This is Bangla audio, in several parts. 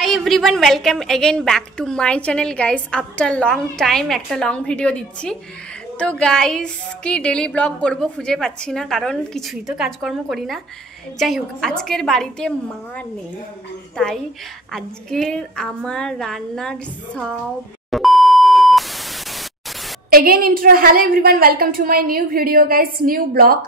Hi everyone, welcome again back to my channel guys. After long time একটা লং ভিডিও দিচ্ছি। তো গাইস কি ডেলি ব্লগ করব খুঁজে পাচ্ছি না, কারণ কিছুই তো কাজকর্ম করি না। যাই হোক, আজকের বাড়িতে মা নেই, তাই আজকের আমার রান্নার সব again intro. Hello everyone, welcome to my new video guys, new blog.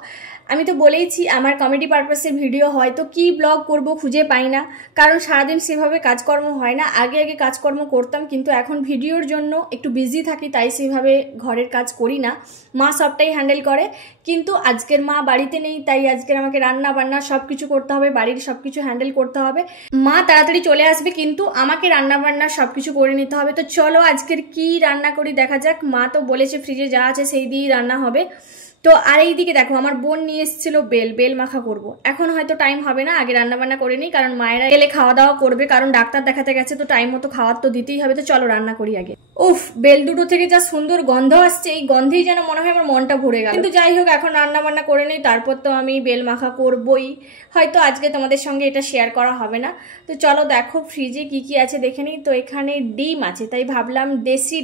আমি তো বলেইছি আমার কমেডি পারপাসের ভিডিও হয়, তো কি ব্লগ করব খুঁজে পাই না, কারণ সারাদিন সেভাবে কাজকর্ম হয় না। আগে কাজকর্ম করতাম, কিন্তু এখন ভিডিওর জন্য একটু বিজি থাকি, তাই সেভাবে ঘরের কাজ করি না। মা সবটাই হ্যান্ডেল করে, কিন্তু আজকের মা বাড়িতে নেই, তাই আজকের আমাকে রান্না বান্না সব কিছু করতে হবে, বাড়ির সব কিছু হ্যান্ডেল করতে হবে। মা তাড়াতাড়ি চলে আসবে, কিন্তু আমাকে রান্না বান্না সব কিছু করে নিতে হবে। তো চলো আজকের কি রান্না করি দেখা যাক। মা তো বলেছে ফ্রিজে যা আছে সেই দিয়েই রান্না হবে। তো আর এইদিকে দেখো, আমার বোন নিয়ে এসেছিল বেল মাখা করব। এখন হয়তো টাইম হবে না, আগে রান্না বান্না করে নিই, কারণ মায়েরা এলে খাওয়া দাওয়া করবে, কারণ ডাক্তার দেখাতে গেছে, তো টাইম মতো খাওয়ার তো দিতেই হবে। তো চলো রান্না করি আগে। উফ, বেল দুটো থেকে যা সুন্দর গন্ধ আসছে, এই গন্ধেই যেন মনে হয় আমার মনটা ভরে গেল। কিন্তু যাই হোক, এখন রান্না বান্না করে নিই, তারপর তো আমি বেল মাখা করবই। হয়তো আজকে তোমাদের সঙ্গে এটা শেয়ার করা হবে না। তো চলো দেখো ফ্রিজে কি কি আছে দেখে নিই। তো এখানে ডিম আছে, তাই ভাবলাম দেশি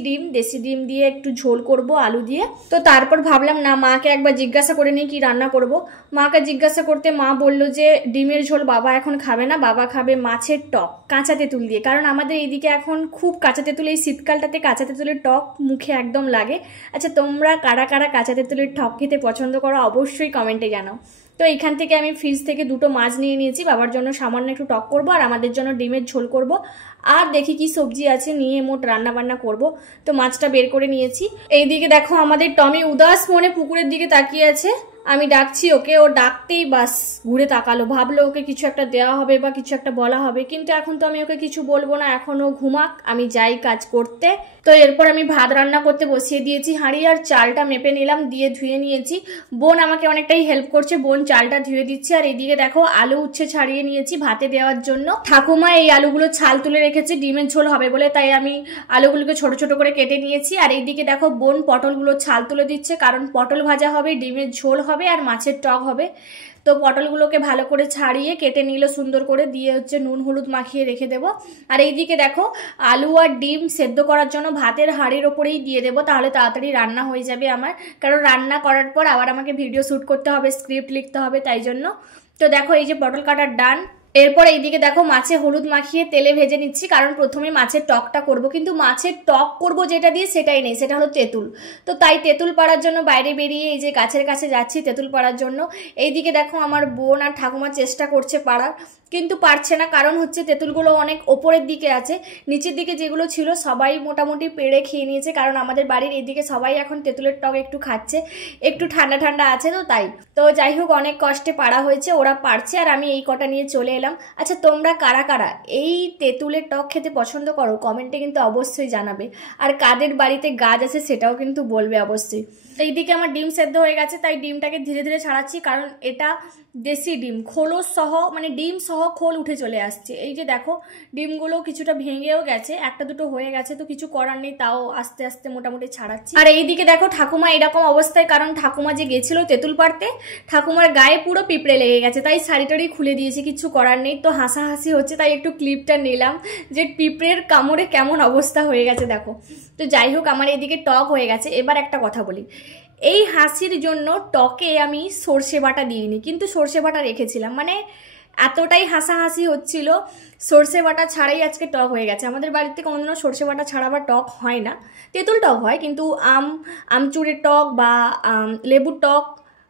ডিম দিয়ে একটু ঝোল করব আলু দিয়ে। তো তারপর ভাবলাম না, মাকে একবার জিজ্ঞাসা করে নিই কি রান্না করব। মাকে জিজ্ঞাসা করতে মা বলল যে ডিমের ঝোল বাবা এখন খাবে না, বাবা খাবে মাছের টক কাঁচা তেঁতুল দিয়ে। কারণ আমাদের এইদিকে এখন খুব কাঁচা তেঁতুল, এই শীতকালটাতে কাঁচা তেঁতুলের টক মুখে একদম লাগে। আচ্ছা, তোমরা কারা কারা কাঁচা তেঁতুলের টক খেতে পছন্দ করো অবশ্যই কমেন্টে জানাও। তো এইখান থেকে আমি ফ্রিজ থেকে দুটো মাছ নিয়ে নিয়েছি, বাবার জন্য সামান্য একটু টক করব, আর আমাদের জন্য ডিমের ঝোল করব। আর দেখি কি সবজি আছে নিয়ে মোট রান্না বান্না করব। তো মাছটা বের করে নিয়েছি। এইদিকে দেখো আমাদের টমি উদাস মনে পুকুরের দিকে তাকিয়ে আছে। আমি ডাকছি ওকে, ও ডাকতেই বাস ঘুরে তাকালো, ভাবলো ওকে কিছু একটা দেওয়া হবে বা কিছু একটা বলা হবে, কিন্তু এখন তো আমি ওকে কিছু বলবো না, এখন ও ঘুমাক, আমি যাই কাজ করতে। তো এরপর আমি ভাত রান্না করতে বসিয়ে দিয়েছি হাঁড়ি, আর চালটা মেপে নিলাম, দিয়ে ধুয়ে নিয়েছি। বোন আমাকে অনেকটাই হেল্প করছে, বোন চালটা ধুয়ে দিচ্ছে। আর এইদিকে দেখো আলু উচ্ছে ছাড়িয়ে নিয়েছি ভাতে দেওয়ার জন্য। ঠাকুমা এই আলুগুলো ছাল তুলে রেখেছে ডিমের ঝোল হবে বলে, তাই আমি আলুগুলোকে ছোট ছোট করে কেটে নিয়েছি। আর এইদিকে দেখো বোন পটলগুলো ছাল তুলে দিচ্ছে, কারণ পটল ভাজা হবে, ডিমের ঝোল হবে, আর মাছের টক হবে। তো পটলগুলোকে ভালো করে ছাড়িয়ে কেটে নিল সুন্দর করে, দিয়ে হচ্ছে নুন হলুদ মাখিয়ে রেখে দেবো। আর এইদিকে দেখো আলু আর ডিম সেদ্ধ করার জন্য ভাতের হাঁড়ির ওপরেই দিয়ে দেবো, তাহলে তাড়াতাড়ি রান্না হয়ে যাবে আমার। কারণ রান্না করার পর আবার আমাকে ভিডিও শ্যুট করতে হবে, স্ক্রিপ্ট লিখতে হবে, তাই জন্য। তো দেখো এই যে পটল কাটার ডান। এরপর এইদিকে দেখো মাছে হলুদ মাখিয়ে তেলে ভেজে নিচ্ছি, কারণ প্রথমে মাছের টকটা করব, কিন্তু মাছের টক করব যেটা দিয়ে সেটাই নেই, সেটা হলো তেঁতুল। তো তাই তেঁতুল পাড়ার জন্য বাইরে বেরিয়ে এই যে গাছের কাছে যাচ্ছি তেঁতুল পাড়ার জন্য। এইদিকে দেখো আমার বোন আর ঠাকুমা চেষ্টা করছে পাড়ার, কিন্তু পারছে না, কারণ হচ্ছে তেঁতুলগুলো অনেক ওপরের দিকে আছে। নিচের দিকে যেগুলো ছিল সবাই মোটামুটি পেড়ে খেয়ে নিয়েছে, কারণ আমাদের বাড়ির এদিকে সবাই এখন তেঁতুলের টক একটু খাচ্ছে, একটু ঠান্ডা ঠান্ডা আছে, তো তাই। তো যাই হোক, অনেক কষ্টে পাড়া হয়েছে, ওরা পারছে, আর আমি এই কটা নিয়ে চলে এলাম। আচ্ছা, তোমরা কারা কারা এই তেঁতুলের টক খেতে পছন্দ করো কমেন্টে কিন্তু অবশ্যই জানাবে, আর কাদের বাড়িতে গাছ আছে সেটাও কিন্তু বলবে অবশ্যই। এইদিকে আমার ডিম সেদ্ধ হয়ে গেছে, তাই ডিমটাকে ধীরে ধীরে ছাড়াচ্ছি, কারণ এটা দেশি ডিম, খোলস সহ, মানে ডিম সহ খোল উঠে চলে আসছে। এই যে দেখো ডিমগুলো কিছুটা ভেঙেও গেছে, একটা দুটো হয়ে গেছে, তো কিছু করার নেই, তাও আস্তে আস্তে মোটামুটি ছাড়াচ্ছি। আর এইদিকে দেখো ঠাকুমা এরকম অবস্থায়, কারণ ঠাকুমা যে গেছিল তেঁতুল পাড়তে, ঠাকুমার গায়ে পুরো পিঁপড়ে লেগে গেছে, তাই শাড়িটারি খুলে দিয়েছি, কিছু করার নেই। তো হাসাহাসি হচ্ছে, তাই একটু ক্লিপটা নিলাম যে পিঁপড়ের কামড়ে কেমন অবস্থা হয়ে গেছে দেখো। তো যাই হোক, আমার এদিকে টক হয়ে গেছে। এবার একটা কথা বলি, এই হাসির জন্য টকে আমি সর্ষে বাটা দিইনি, কিন্তু সর্ষে বাটা রেখেছিলাম, মানে এতটাই হাসাহাসি হচ্ছিল, সর্ষে বাটা ছাড়াই আজকে টক হয়ে গেছে। আমাদের বাড়িতে কোনোদিনও সর্ষে বাটা ছাড়া বা টক হয় না, তেঁতুল টক হয়, কিন্তু আমচুরের টক বা লেবুর টক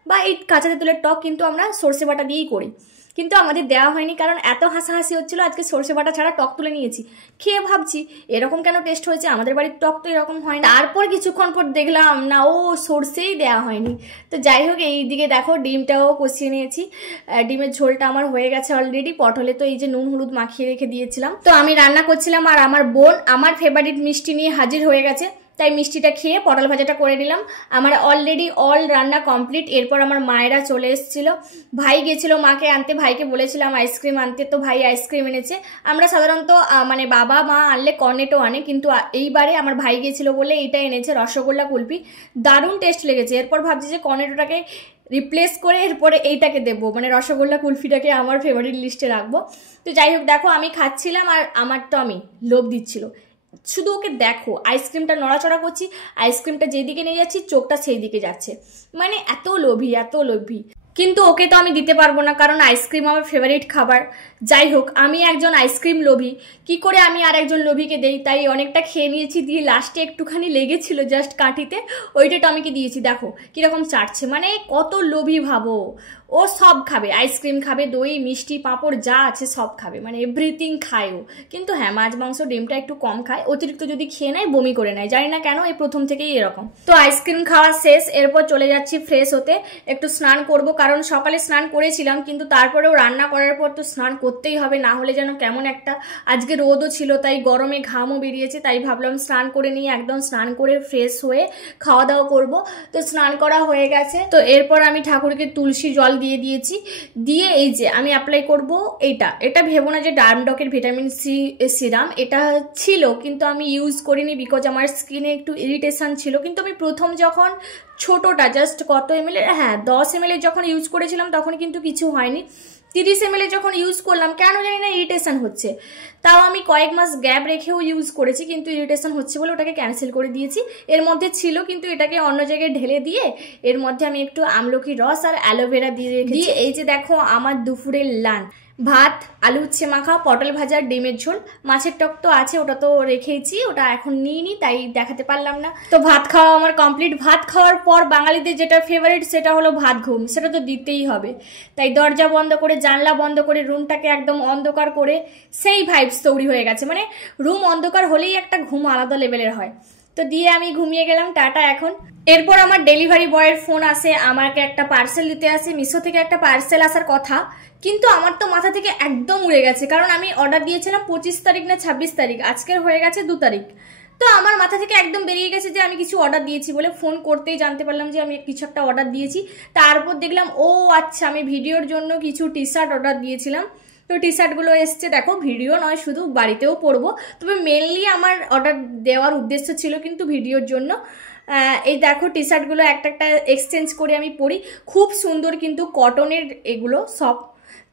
বা এই কাঁচা তেঁতুলের টক কিন্তু আমরা সর্ষে বাটা দিয়েই করি, কিন্তু আমাদের দেওয়া হয়নি, কারণ এত হাসাহাসি হচ্ছিল। আজকে সর্ষে বাটা ছাড়া টক তুলে নিয়েছি, খেয়ে ভাবছি এরকম কেন টেস্ট হয়েছে, আমাদের বাড়ির টক তো এরকম হয় না। তারপর কিছুক্ষণ পর দেখলাম না, ও সর্ষেই দেওয়া হয়নি। তো যাই হোক, এই দিকে দেখো ডিমটাও কষিয়ে নিয়েছি, ডিমের ঝোলটা আমার হয়ে গেছে অলরেডি। পটলে তো এই যে নুন হলুদ মাখিয়ে রেখে দিয়েছিলাম। তো আমি রান্না করছিলাম, আর আমার বোন আমার ফেভারিট মিষ্টি নিয়ে হাজির হয়ে গেছে, তাই মিষ্টিটা খেয়ে পটল ভাজাটা করে নিলাম। আমার অলরেডি অল রান্না কমপ্লিট। এরপর আমার মায়েরা চলে এসেছিল, ভাই গেছিল মাকে আনতে, ভাইকে বলেছিলাম আইসক্রিম আনতে, তো ভাই আইসক্রিম এনেছে। আমরা সাধারণত মানে বাবা মা আনলে কর্নেটো আনে, কিন্তু এইবারে আমার ভাই গেছিল বলে এইটা এনেছে, রসগোল্লা কুলফি, দারুণ টেস্ট লেগেছে। এরপর ভাবছি যে কর্নেটোটাকে রিপ্লেস করে এরপরে এইটাকে দেবো, মানে রসগোল্লা কুলফিটাকে আমার ফেভারিট লিস্টে রাখবো। তো যাই হোক, দেখো আমি খাচ্ছিলাম আর আমার তো আমি লোভ দিচ্ছিল। শুধু ওকে দেখো, আইসক্রিমটা নড়াচড়া করছি, আইসক্রিমটা যেদিকে নিয়ে যাচ্ছি চোখটা সেই দিকে যাচ্ছে, মানে এত লোভী এত লোভী। কিন্তু ওকে তো আমি দিতে পারবো না, কারণ আইসক্রিম আমার ফেভারিট খাবার। যাই হোক, আমি একজন আইসক্রিম লোভী, কি করে আমি আর একজন লোভীকে দেই, তাই অনেকটা খেয়ে নিয়েছি, দিয়ে লাস্টে একটুখানি লেগেছিল জাস্ট কাঠিতে, ওইটা টমিকে দিয়েছি। দেখো কিরকম চাটছে, মানে কত লোভী ভাবো। ও সব খাবে, আইসক্রিম খাবে, দই মিষ্টি পাঁপড় যা আছে সব খাবে, মানে এভরিথিং খায় ও। কিন্তু হ্যাঁ, মাছ মাংস ডিমটা একটু কম খায়, অতিরিক্ত যদি খেয়ে নেয় বমি করে নেয়, জানি না কেন, এই প্রথম থেকেই এরকম। তো আইসক্রিম খাওয়া শেষ, এরপর চলে যাচ্ছি ফ্রেশ হতে, একটু স্নান করব, কারণ সকালে স্নান করেছিলাম, কিন্তু তারপরেও রান্না করার পর তো স্নান করতেই হবে, না হলে যেন কেমন একটা। আজকে রোদও ছিল, তাই গরমে ঘামও বেরিয়েছে, তাই ভাবলাম স্নান করে নিয়ে একদম স্নান করে ফ্রেশ হয়ে খাওয়া দাওয়া করব। তো স্নান করা হয়ে গেছে, তো এরপর আমি ঠাকুরকে তুলসী জল দিয়ে দিয়েছি, দিয়ে এই যে আমি অ্যাপ্লাই করব এটা ভেবো না যে ডার্মডকের ভিটামিন সি সিরাম, এটা ছিল কিন্তু আমি ইউজ করিনি, বিকজ আমার স্কিনে একটু ইরিটেশন ছিল। কিন্তু আমি প্রথম যখন ছোটটা জাস্ট কত এমএল, হ্যাঁ 10 ml যখন ইউজ করেছিলাম তখন কিন্তু কিছু হয়নি। 30 ml যখন ইউজ করলাম কেন জানি না ইরিটেশন হচ্ছে, তাও আমি কয়েক মাস গ্যাপ রেখেও ইউজ করেছি, কিন্তু ইরিটেশন হচ্ছে বলে ওটাকে ক্যান্সেল করে দিয়েছি। এর মধ্যে ছিল, কিন্তু এটাকে অন্য জায়গায় ঢেলে দিয়ে এর মধ্যে আমি একটু আমলকির রস আর অ্যালোভেরা দিয়ে রেখেছি। এই যে দেখো আমার দুপুরের লাঞ্চ, ভাত, আলু উচ্ছে মাখা, পটল ভাজা, ডিমের ঝোল, মাছের টক তো আছে, ওটা তো রেখেইছি, ওটা এখন নিইনি তাই দেখাতে পারলাম না। তো ভাত খাওয়া আমার কমপ্লিট। ভাত খাওয়ার পর বাঙালিদের যেটা ফেভারিট সেটা হলো ভাত ঘুম, সেটা তো দিতেই হবে, তাই দরজা বন্ধ করে জানলা বন্ধ করে রুমটাকে একদম অন্ধকার করে সেই ভাইবস তৈরি হয়ে গেছে, মানে রুম অন্ধকার হলেই একটা ঘুম আলাদা লেভেলের হয়। তো দিয়ে আমি ঘুমিয়ে গেলাম, টাটা এখন। এরপর আমার ডেলিভারি বয়ের ফোন আসে, আমাকে একটা পার্সেল দিতে আসে, মিশো থেকে একটা পার্সেল আসার কথা, কিন্তু আমার তো মাথা থেকে একদম উড়ে গেছে, কারণ আমি অর্ডার দিয়েছিলাম 25 তারিখ না 26 তারিখ, আজকের হয়ে গেছে 2 তারিখ। তো আমার মাথা থেকে একদম বেরিয়ে গেছে যে আমি কিছু অর্ডার দিয়েছি বলে, ফোন করতেই জানতে পারলাম যে আমি কিছু একটা অর্ডার দিয়েছি। তারপর দেখলাম ও আচ্ছা, আমি ভিডিওর জন্য কিছু টি শার্ট অর্ডার দিয়েছিলাম। তো টি শার্টগুলো এসছে, দেখো ভিডিও নয় শুধু বাড়িতেও পরবো, তবে মেনলি আমার অর্ডার দেওয়ার উদ্দেশ্য ছিল কিন্তু ভিডিওর জন্য। এই দেখো টি শার্টগুলো একটা একটা এক্সচেঞ্জ করে আমি পরি, খুব সুন্দর কিন্তু কটনের এগুলো সব।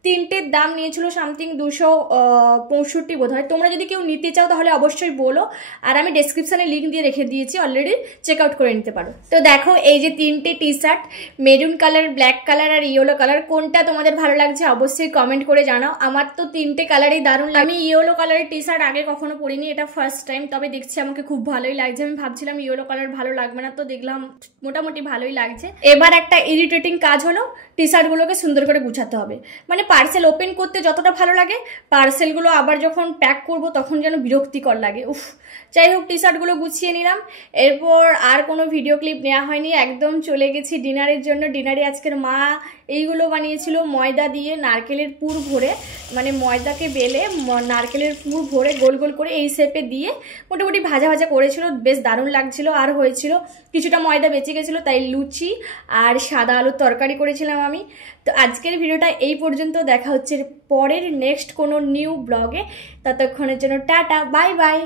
তিনটের দাম নিয়েছিল সামথিং 265 বোধ হয়। তোমরা যদি কেউ নিতে চাও তাহলে অবশ্যই বলো, আর আমি ডেসক্রিপশানে লিঙ্ক দিয়ে রেখে দিয়েছি, অলরেডি চেক আউট করে নিতে পারো। তো দেখো এই যে 3টে T-shirt, maroon colour, black colour আর ইয়েলো কালার, কোনটা তোমাদের ভালো লাগছে অবশ্যই কমেন্ট করে জানাও। আমার তো 3টে কালারই দারুণ লাগে। আমি ইয়েলো কালারের টি শার্ট আগে কখনো পরিনি, এটা ফার্স্ট টাইম, তবে দেখছি আমাকে খুব ভালোই লাগছে। আমি ভাবছিলাম ইয়েলো কালার ভালো লাগবে না, তো দেখলাম মোটামুটি ভালোই লাগছে। এবার একটা ইরিটেটিং কাজ হলো, টি শার্টগুলোকে সুন্দর করে গুছাতে হবে, মানে পার্সেল ওপেন করতে যতটা ভালো লাগে, পার্সেলগুলো আবার যখন প্যাক করব তখন যেন বিরক্তিকর লাগে, উফ। যাই হোক, টি শার্টগুলো গুছিয়ে নিলাম, এরপর আর কোনো ভিডিও ক্লিপ নেওয়া হয়নি, একদম চলে গেছি ডিনারের জন্য। ডিনারে আজকের মা এইগুলো বানিয়েছিল ময়দা দিয়ে নারকেলের পুর ভরে, মানে ময়দাকে বেলে নারকেলের পুর ভরে গোল গোল করে এই শেপে দিয়ে মোটামুটি ভাজা ভাজা করেছিল, বেশ দারুণ লাগছিল। আর হয়েছিল কিছুটা ময়দা বেঁচে গেছিলো, তাই লুচি আর সাদা আলুর তরকারি করেছিলাম আমি। তো আজকের ভিডিওটা এই পর্যন্ত, দেখা হচ্ছে পরের নেক্সট কোনো নিউ ব্লগে, ততক্ষণের জন্য টাটা, বাই বাই।